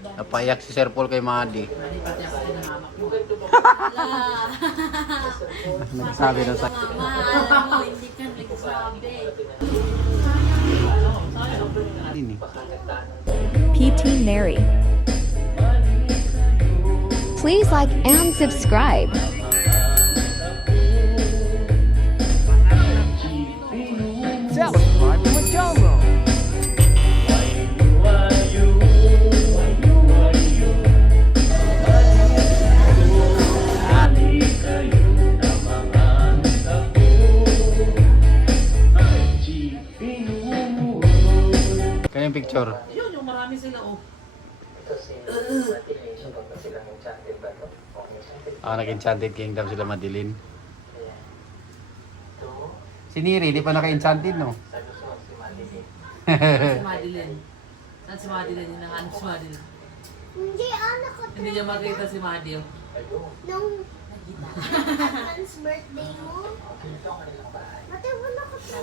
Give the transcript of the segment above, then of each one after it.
Napaiyak si Sir Paul kay Madi. Madi, pati ako tinahamak mo. Nagsabi na sa... Mama, hindi ka nagsabi. Ini. PT Mary. Please like and subscribe. Subscribe to my channel. Kanyang picture. Yun, yung marami sila, oh. Nag-Enchanted Kingdom sila Madeline. Si Neri, di pa naka-Enchanted, no? Si Madeline. Saan si Madeline? Yung nanganap si Madeline. Hindi, anak ko. Hindi niya makita si Madi, oh. Nung advance birthday mo. Ate, wala ka pa.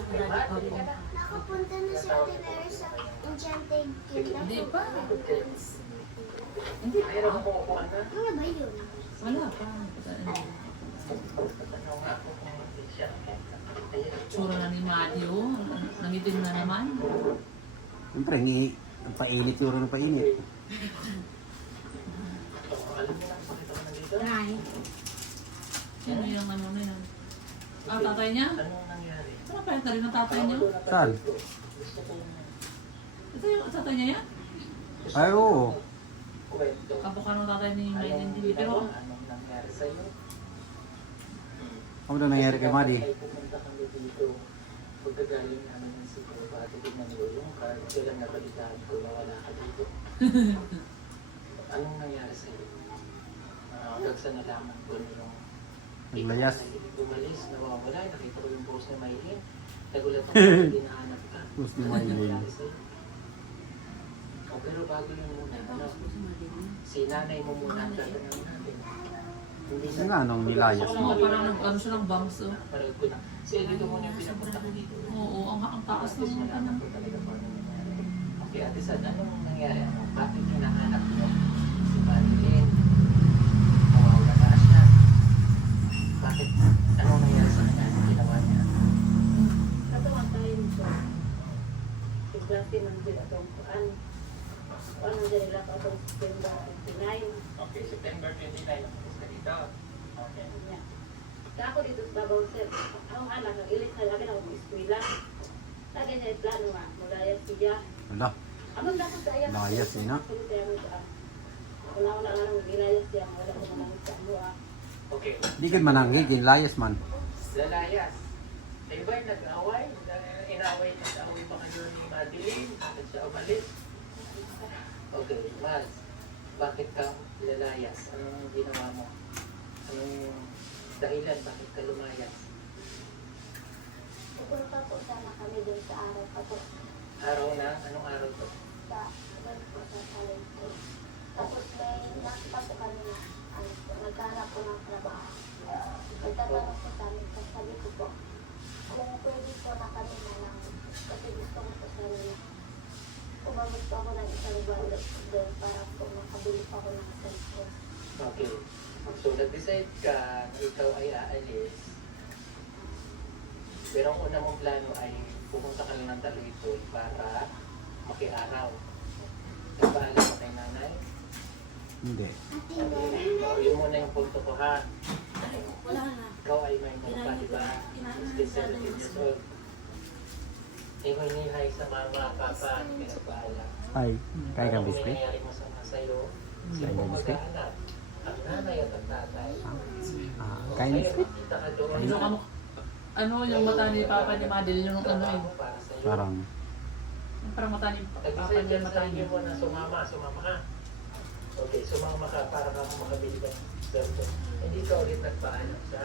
Nakapunta na si Ate Mary sa Enchanted Kingdom. Hindi pa. Hindi pa. Ano ba yun? Wala pa. Tsura na ni Madi, oh. Nangitim na naman. Siyempre, painit yung painit. Ay. Sino yung ano na yun? Tatay niya? Ano pa rin ng tatay niya? Saan? Ito yung tatay niya yan? Ay, oo. Kapukha ng tatay ni Maylin TV. Pero, Ano na nangyari kay Madi? Pagkagaling namin ng siguro, pati tignan mo yung card, kailang nabalitaan ko na wala ka dito. Anong nangyari sa iyo? Hanggang sa nalaman ko na yung Naglayas. umalis, nawawala, nakita ko yung post ni Maylin. Nagulat ako na dinahanap ka. Post ni Anong Maylin. nangyari sa'yo? Pero bago yun muna, si nanay mo muna ang tatanungin natin. Hindi Yung nga, nung nilayas mo. parang ano siya ng bangs, oh. Parang ko na. Kasi dito mo yung pinapunta ko dito. Oo, ang taas ng mga ano. Okay, Ate Sad, anong nangyari? Bakit hinahanap mo si Madeline? Wala siya. Bakit? Anong nangyari sa kanya? Anong ginawa niya? Katawan tayo nito. Iglasi man din atong kuan. Ano din nila atong September 29. Okay, September 29 ako ka dito. Okay. Nya. Ako dito sa Babaw Sir. Ang anak ng ilis na lagi na ako eskwela. Lagi niya plano nga. Magayas siya. Wala. Amang dapat sa ayan. Layas, eh, na? Wala nga nang gilayas siya. Wala ko manangit sa ano ah. Okay. Di ka mananggig, yung layas man. Lalayas. Di ba nag-away? Inaway niya sa away pa kayo ni Madeline? Bakit siya umalis? Okay, Maz. Bakit ka lalayas? Anong ginawa mo? Anong dahilan? Bakit ka lumayas? Pupunta po sana kami dun sa araw pa po. Araw na? Anong araw to? Sa doon po sa talento. Tapos may nakita po kami na ano po, naghanap po ng trabaho. Nagtatanong po sa amin, tapos sabi ko po, kung pwede po na kami na lang, kasi gusto ko po sa nila. Umabot po ako ng isang buwan doon para po makabili po ako ng cellphone. Okay. So, nag-decide ka na ikaw ay aalis. Pero ang una mong plano ay pupunta ka lang ng Taloytoy para makiaraw. Nagpaalam mo kay nanay? Hindi. So, yun muna yung punto ko ha. Wala na. Ikaw ay may mga pa, di ba? Still 17 years old. Hinihay sa mama, papa, hindi ka nagpaalam. Ay, kaya kang Ano biscuit? nangyayari mo sama sa'yo? Kaya Sino kang biscuit? maghahanap? Ang nanay at ang tatay. Kaya Ngayon, biscuit? makita ka doon. Ano yung mata ni Papa ni Madeline yung ano eh. Para sa'yo. Parang, Yung parang mata ni Papa Nag-decide niya ka mata sa niya. inyo mo na sumama ka. Okay, sumama ka para ka makabili ka ng cellphone. Hindi ka ulit nagpaalam sa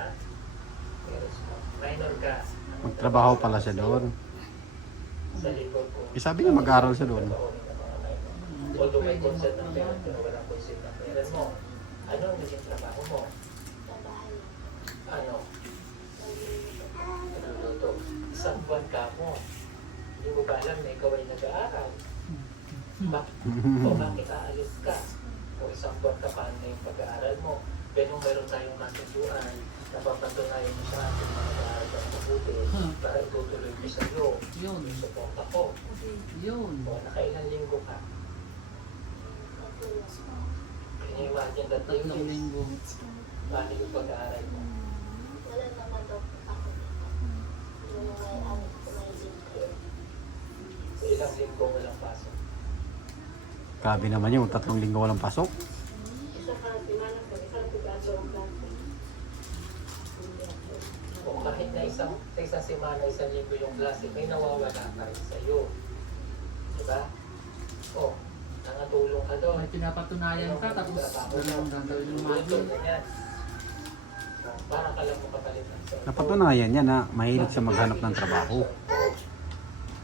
parents mo. Minor ka. magtrabaho pala siya doon. Sa likod ko. Eh, sabi niya mag-aral siya doon. Although may consent ng parent, pero walang consent ng parent mo. Ano ang naging trabaho mo? Sa bahay. Ano? Nagluluto. Isang buwan ka mo. Hindi mo ba alam na ikaw ay nag-aaral? Bakit aalis ka? O isang buwan ka pa na yung pag-aaral mo. Pero meron tayong kasunduan, napapatunayan mo sa akin na mag-aaral ka mabuti para itutuloy ko sa iyo. Yun. Yung suporta ko. Yun. O nakailang linggo ka. Can you imagine that you Tatlong linggo. paano yung pag-aaral mo? Wala naman daw po ako dito. Yung may ano po may dito. Ilang linggo walang pasok. Grabe naman yung 3 linggo walang pasok. Isa ka simana ko, isang pigaso ang klase. O kahit na sa isang semana, isang linggo yung klase, may nawawala pa rin sa iyo. Diba? O, nangatulong ka doon. May pinapatunayan ka, tapos dalawang gagawin yung module. Ganyan. Para ka lang makapalit ng sa'yo. Napatunayan niya na mahilig siya maghanap ng trabaho.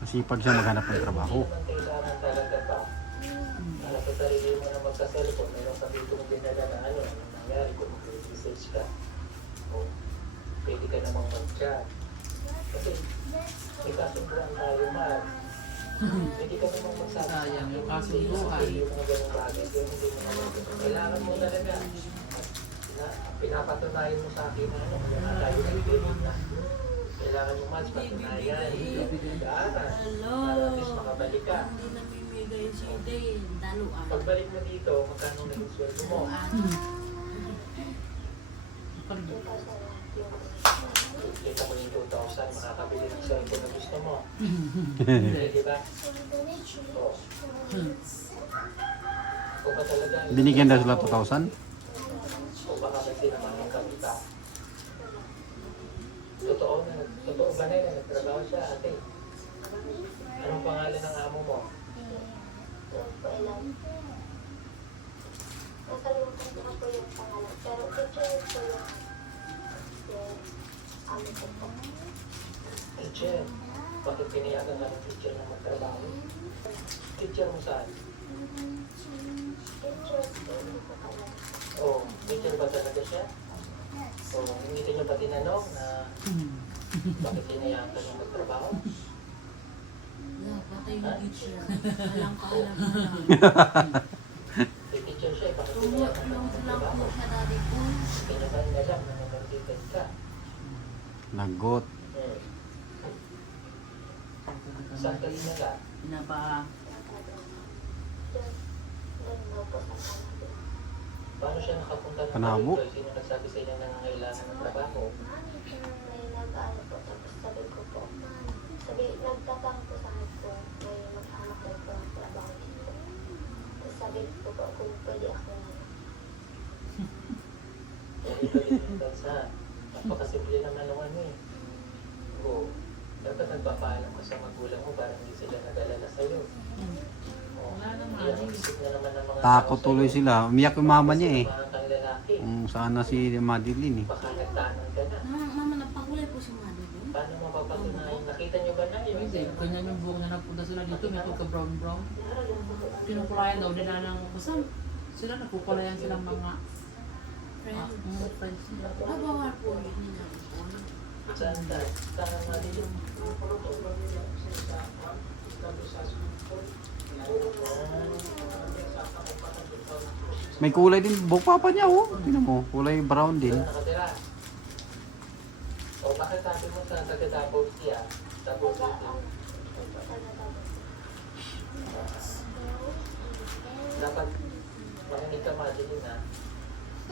Masipag siya maghanap ng trabaho. Hindi naman kailangan talaga pa. Para sa sarili mo na magka-cellphone, mayroon ka dito mong dinala na ano nangyari kung mag-research ka. O, pwede ka namang mag-chat. Kasi, may kasunduan tayo, Mar. Pwede ka namang magsabi. Sayang yung kasunduan. Yung mga ganung bagay, pero hindi mo naman. Kailangan mo talaga. Na, pinapatunayan mo sa akin na ano, kaya nga tayo nag-ibig na. Kailangan mo mas patunayan. Daanan. Para at least makabalik ka. Hindi namimigay si Day, daluan. Pagbalik mo dito, magkano na yung sweldo mo? Kita mo yung 2,000, makakabili ng cellphone na gusto mo. Di ba? Oo. Kung ba talaga, Binigyan daw sila 2,000. kung baka may sinamahan ka kita. Totoo ba na yun? Nagtrabaho siya, ate. Anong pangalan ng amo mo? Yung po ilan. Nakalimutan ko na po yung pangalan. Pero teacher po yung ano ko po. Teacher. Bakit pinayagan ka ng teacher na magtrabaho? Teacher mo saan? Teacher po yung po alam. Oh, teacher ba talaga siya? Oh, hindi ka niyo ba tinanong na bakit pinayagan ka ng magtrabaho? Patay yung teacher. Alam ka, alam mo na. Eh, teacher siya, bakit Tulong pinayagan ka ng lang magtrabaho? po siya dati ko. Hindi niya ba inalam na nag-detect ka? Lagot. Saan ka inala? Pinapa... Doon daw po sa Canada. Paano siya nakapunta ng Panabo? Cavite? Sino nagsabi sa inyo na nangailangan ng trabaho? May nag-ano po, tapos sabi ko po, nagtatang po sa akin po, may mag-anak daw po ng trabaho dito. Tapos sabi ko po kung pwede ako na. Pwede ka rin yung bansa. Napakasimple naman ng ano eh. Oo. Dapat nagpapaalam ka sa magulang mo para hindi sila nag-alala sa'yo. Oo. Wala naman. Iisip na naman ng mga Takot tuloy sila. Umiyak yung mama niya eh. Mga kang lalaki. Sana si Madeline eh. Baka nagtanan ka na. Mama, napakulay po si Mado doon. Paano mapapatunayan? Nakita niyo ba na yun? Hindi, ganyan yung buhok niya napunta sila dito, may pagka-brown-brown. Pinukulayan daw nila ng kusam. Sila nagkukulayan silang mga friends nila. Mabawal po yun nila. Saan ka? Saan ang malilim? May kulay din. Buhok papa niya oh. Tingnan mo. Kulay brown din. Saan nakatira? O bakit sabi mo sa taga-Davao siya? Davao City. Dapat makinig ka Madeline ha.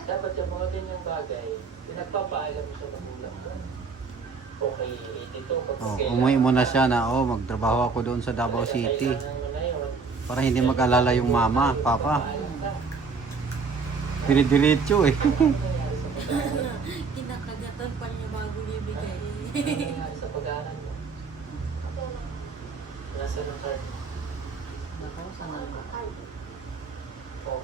Dapat yung mga ganyang bagay, pinagpapaalam mo sa magulang mo. Okay, dito, Oh, umuwi muna siya na magtrabaho ako doon sa Davao City. Para hindi mag-alala yung mama, papa. Dire-diretso eh. Kinakagatan pa niya bago ibigay. Ano nangyari sa pag-aaral mo? Nasa ng card mo? Nako, sana ba? Oh.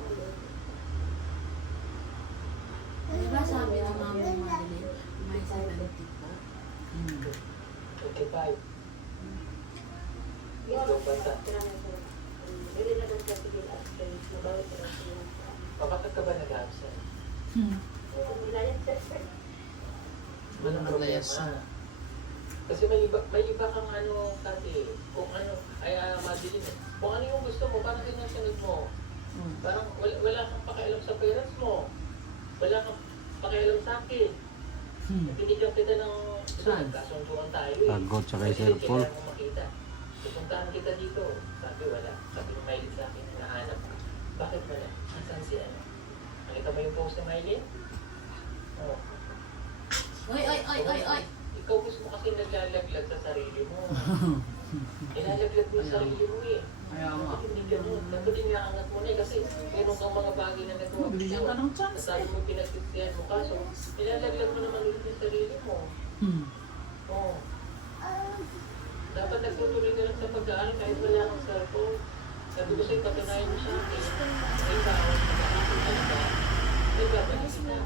Di ba sabi ng mama ni Madeline, may 70 po? 25. Ito bata. Bakit ka ba nag-absent? Walang layas sa... Kasi may iba kang ano, Tati, kung ano, ay Madeline, kung ano yung gusto mo, parang yun ang sunod mo. Parang wala kang pakialam sa parents mo. Wala kang pakialam sa akin. Pinigyan kita ng Saan? kasuntuan tayo eh. Sagot sa kay Kasi Sir Paul. kailangan mo makita. Pupuntahan kita dito. Sabi wala. Sabi ni Miley sa akin, hinahanap ka. Bakit wala? Nasaan si ano? Nakita mo yung post ni Miley? Oh. Ay. Ikaw mismo kasi naglalaglag sa sarili mo. Ilalaglag mo yung sarili mo eh. Kaya nga. Dapat hindi ganun. Dapat inaangat mo na eh. Kasi meron kang mga bagay na nagawa. Bigyan ka ng chance Nasabi mo pinagtitiyan mo. Kaso, ilalaglag mo naman ulit yung sarili mo. Oo. Dapat nagtutuloy ka lang sa pag-aaral kahit wala kang cellphone. Sabi ko sa'yo, patunayan mo sa akin. Ikaw, pag-aaral talaga. May babalik kita.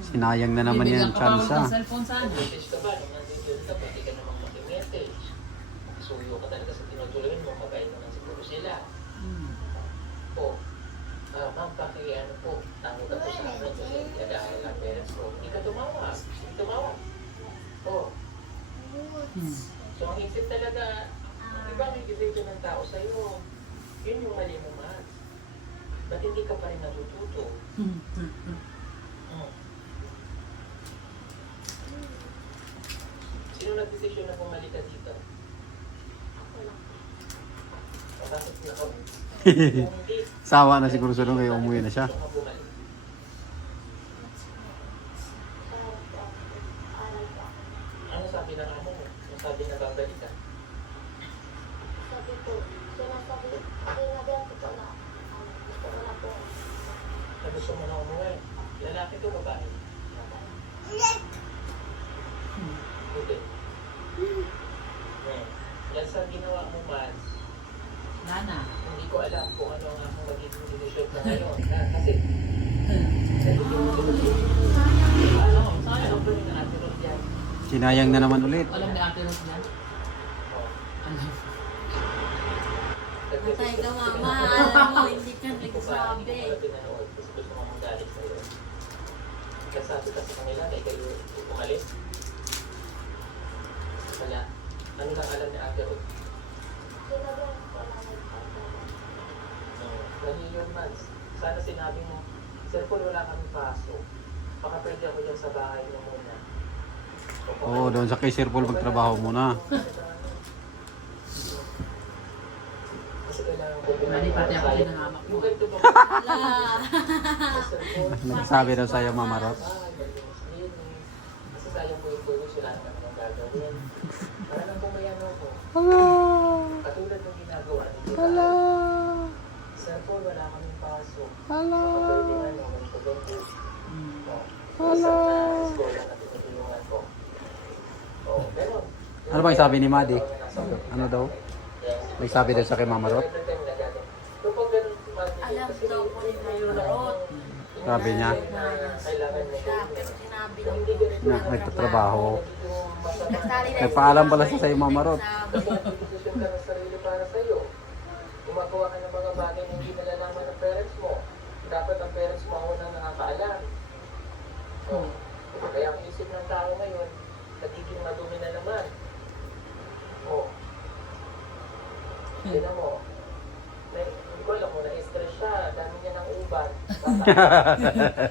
Sinayang na naman yan, Bibigyan ka pa ulit chance ng cellphone sana. Message ka ba? Nung nandito ka ba? Hindi ka naman maki-message. Suyo ka talaga sa tinutuloy mo. Mabait naman siguro sila. O, ma'am, ano po, tango ka po sa akin kasi nag-aaral ang parents ko. Hindi ka tumawag. Hindi tumawag. O. So, ang isip talaga, iba ang isip ng tao sa'yo. Yun yung mali mo, man. Ba't hindi ka pa rin natututo? Sino nag-desisyon na bumalik ka dito? Bakit na ako? Hindi. Sawa na siguro sa nung kayo umuwi na siya. Gusto ka bumalik. Ano sabi ng amo mo? Ano sabi na babalik ka? Sabi ko, sinasabi ko na, gusto ko na po. Na gusto mo na umuwi? Lalaki to babae? Hindi. Yan sa ginawa mo, man, Nana. hindi ko alam kung ano ang akong magiging desisyon ka ngayon. Kasi, ano ba yung ate Rod yan? Sinayang na naman ulit. Alam ni Ate Rose yan? Oh. Alam. Patay ka mama, alam mo, hindi ka Hindi ko pa nagsabi. pinanood kasi gusto mo magalit sa'yo. Kasabi ka sa kanila na ikaw umalis. Wala. Ano lang alam ni Ate Rod? Sinabihan ko na nagpapalala. Mali yun, Mads. Sana sinabi mo, Sir Paul, wala kami paso. Baka pwede ako dyan sa bahay niyo muna. Oo, doon sa kay Sir Paul magtrabaho muna. Kasi kailangan ko Mali, pati ako sinangamak mo. Yung ganito ba? Sir Paul, Nagsabi daw sa'yo, Mama Rot. kasi sayang po yung tuloy, wala naman akong gagawin. Para nang bumayano ko. Katulad ng ginagawa ni Tita. Sir Paul, wala kaming paso. Baka pwede nga no, ganito. Isa na eskola na tinutulungan ko. Oo, ganun. Ano ba yung sabi ni Madi? Ano daw? May sabi daw sa kay Mama Rot? Alam daw po ni Mayor Rot. Sabi niya, Kailangan mo Siya, pero sinabi lang po. na nagtatrabaho. Nasali na Nagpaalam pala siya sa'yo, Mama Rot. Kasi nagdedesisyon ka ng sarili para sa'yo. Gumagawa ka ng mga bagay na hindi nalalaman ng parents mo. Dapat ang parents mo ang unang nakakaalam. So, kaya ang isip ng tao ngayon, nagiging madumi na naman. O, tignan mo. Hindi ko alam mo, na-stress siya. Dami niya ng uban.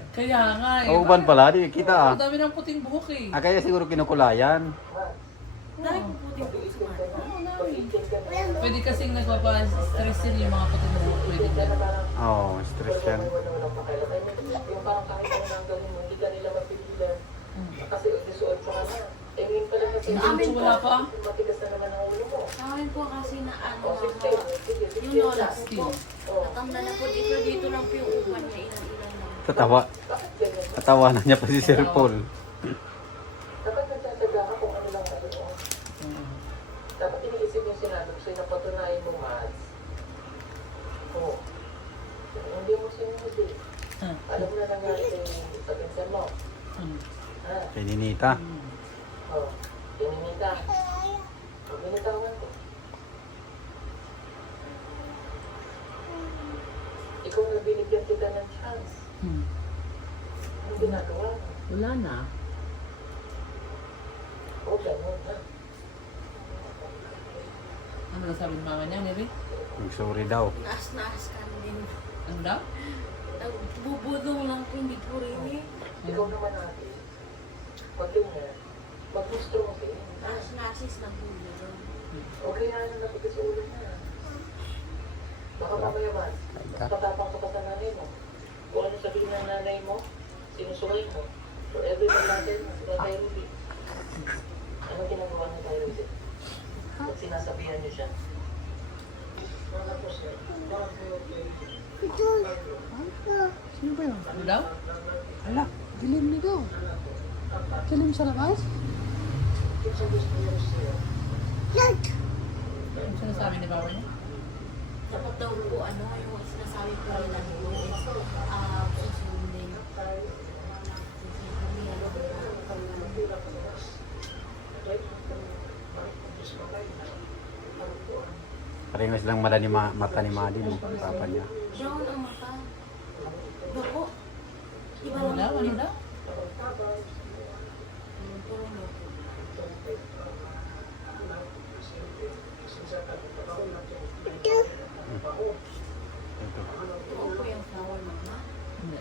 Kaya nga eh. Kauban pala, di kita ah. Ang dami ng puting buhok eh. Ah, kaya siguro kinukulayan. Dahil po puti po sa mata. Pwede kasing nagpapa-stress din yung mga puting buhok. Pwede Kaya din. na parang, Oo, stress yan. walang pakialam. I mean, yung parang kahit ano ang gawin mo, hindi ka nila mapigilan. Kasi 18 ka na. Eh, ngayon pa lang kasi Amin wala pa. matigas na naman ang ulo mo. Sa akin po kasi na ano, O, 16. Sige, 16 yung lola na. ko po. Natanda na po dito lang po yung upan niya, ilan-ilan lang. Katawa. Bakit ganyan? Katawa na niya pa si Sir Paul. Dapat nagsasaga ka kung ano lang ano. Dapat iniisip yung sinabi ko sa'yo na patunayan mo, Mads. Oo. Hindi mo sinunod eh. Alam mo na nangyari sa pinsan mo. Ha? Kay Ninita. Oo. Pininita. Binitawan ko. Ikaw na binigyan kita ng chance. Ano ginagawa mo? Wala na. O, ganun ha. Ano daw sabi ng mama niya, Mary? Sorry daw. Naas ka din. Ano daw? Bubudong lang po, hindi po rin eh. Ikaw naman ate. Pag yung mag-gusto mo kayo. Nasis na bubudong. Okay nga yung napagod sa ulo niya. Baka mamaya man, mas matapang ka pa sa nanay mo. Kung ano sabihin ng nanay mo, sinusuway mo. Forever na natin, sila tayo Ruby. Ano ginagawa niya tayo Ruby? At sinasabihan niyo siya. Ano daw? Ala, dilim na daw. Dilim sa labas? Ano sinasabi ni Papa niya? Dapat daw po, ano, yung sinasabi po nila po, susundin. Pareho silang mata ni Madi, no? Papa niya. Brown ang mata. Bako. Iba Ano lang daw? Ano daw? Oo po yung flower mama. Hindi.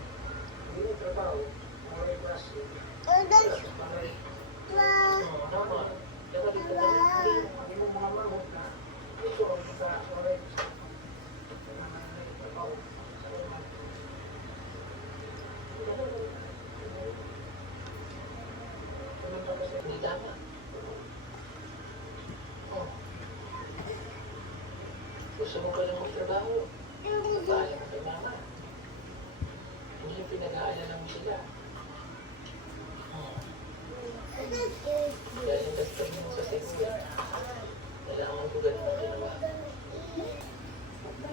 Hindi tama. Oh. Gusto mo pa lang magtrabaho. Bahala mo kay mama. Hindi yung pinag-aalala mo sila. Dahil yung testing mo sa sexy. Kailangan ko ganun ang ginawa.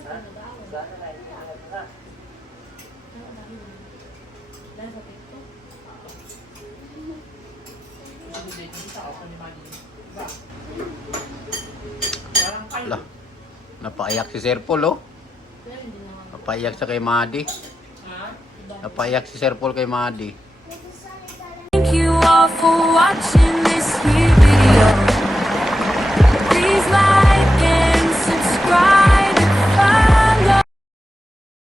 Ha? Sana naiingat na. Sabi dito hindi sa ako ni Maggie. Diba? Parang kayo. Ala, napaiyak si Sir Paul, oh. Pero hindi naman. Napaiyak siya kay Madi. Ha? Napaiyak si Sir Paul kay Madi. Thank you all for watching.